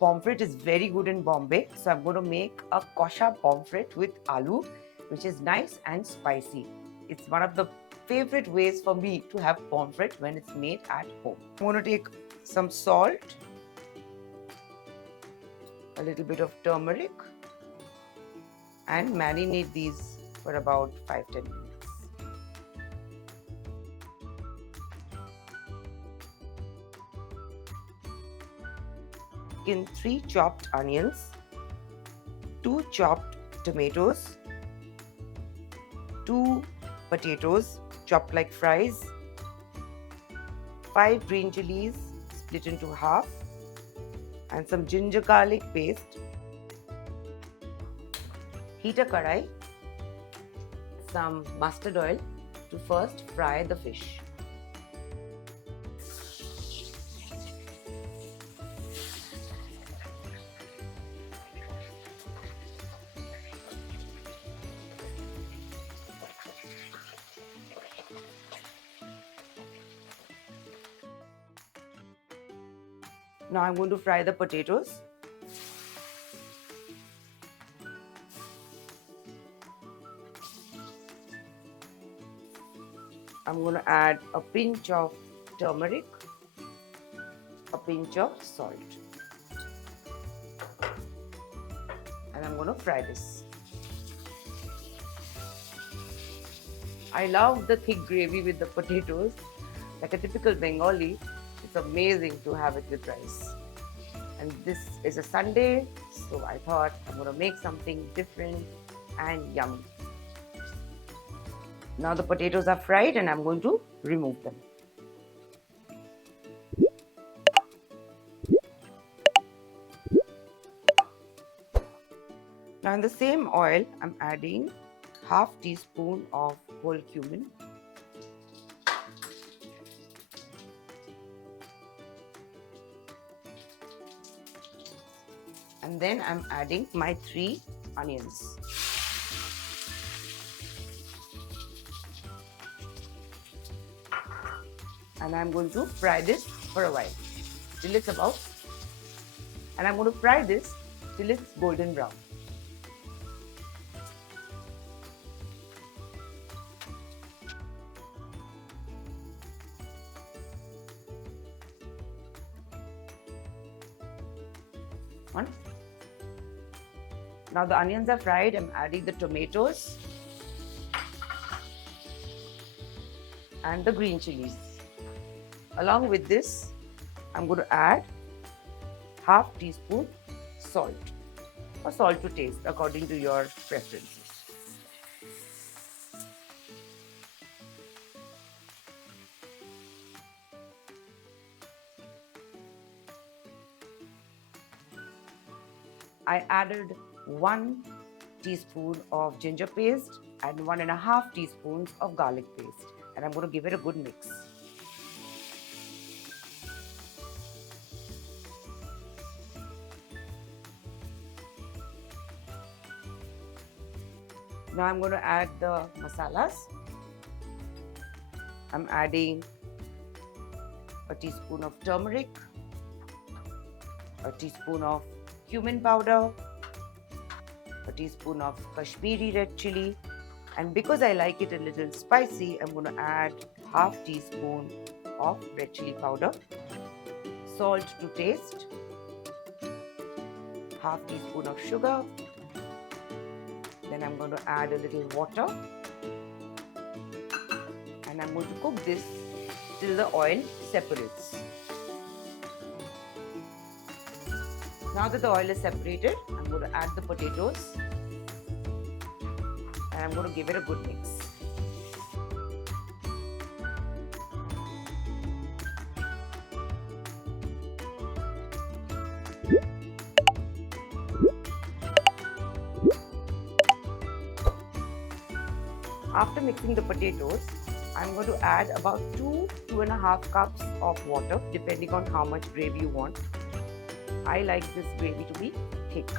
Pomfret is very good in Bombay, so I'm going to make a Kosha pomfret with aloo, which is nice and spicy. It's one of the favorite ways for me to have pomfret when it's made at home. I'm going to take some salt, a little bit of turmeric, and marinate these for about 5-10 minutes. In 3 chopped onions, 2 chopped tomatoes, 2 potatoes chopped like fries, 5 green chilies split into half, and some ginger garlic paste. Heat a kadai, some mustard oil to first fry the fish. Now I'm going to fry the potatoes. I'm going to add a pinch of turmeric, a pinch of salt, and I'm going to fry this. I love the thick gravy with the potatoes. Like a typical Bengali, it's amazing to have it with rice. And this is a Sunday, so I thought I'm going to make something different and yummy. Now the potatoes are fried and I'm going to remove them. Now in the same oil, I'm adding half teaspoon of whole cumin, and then I'm adding my 3 onions. And I'm going to fry this for a while till it's and I'm going to fry this till it's golden brown. Now the onions are fried. I'm adding the tomatoes and the green chilies. Along with this, I'm going to add half teaspoon salt or salt to taste according to your preferences. I added 1 teaspoon of ginger paste and 1.5 teaspoons of garlic paste, and I'm going to give it a good mix. Now I'm going to add the masalas. I'm adding a teaspoon of turmeric, a teaspoon of cumin powder, a teaspoon of Kashmiri red chili, and because I like it a little spicy, I'm going to add half teaspoon of red chili powder, salt to taste, half teaspoon of sugar. Then I'm going to add a little water, and I'm going to cook this till the oil separates. Now that the oil is separated, I'm going to add the potatoes and I'm going to give it a good mix. After mixing the potatoes, I'm going to add about 2-2.5 cups of water depending on how much gravy you want. I like this gravy to be thick.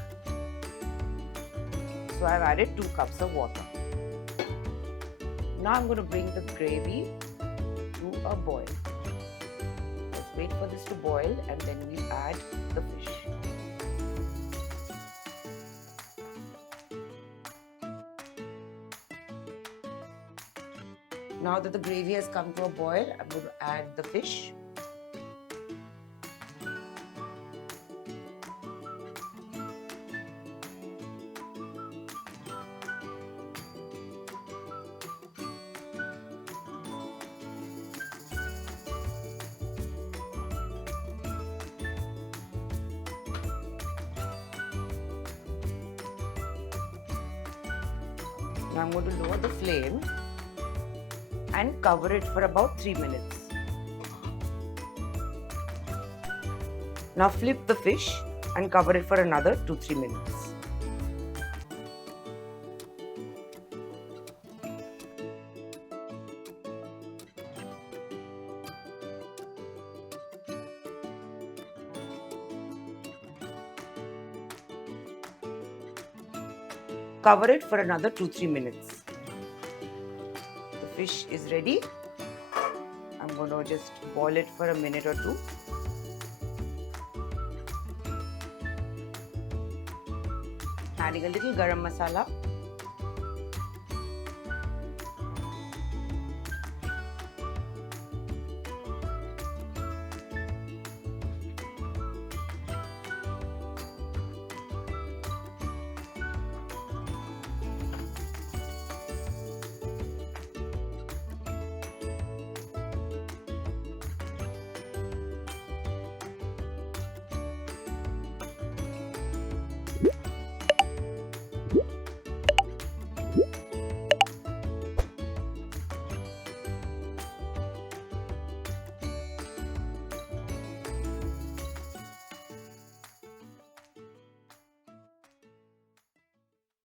So I've added 2 cups of water. Now I'm going to bring the gravy to a boil. Let's wait for this to boil and then we'll add the fish. Now that the gravy has come to a boil, I'm going to add the fish. Now I'm going to lower the flame and cover it for about 3 minutes. Now flip the fish and cover it for another 2-3 minutes. Cover it for another 2-3 minutes. The fish is ready. I'm going to just boil it for a minute or two. Adding a little garam masala.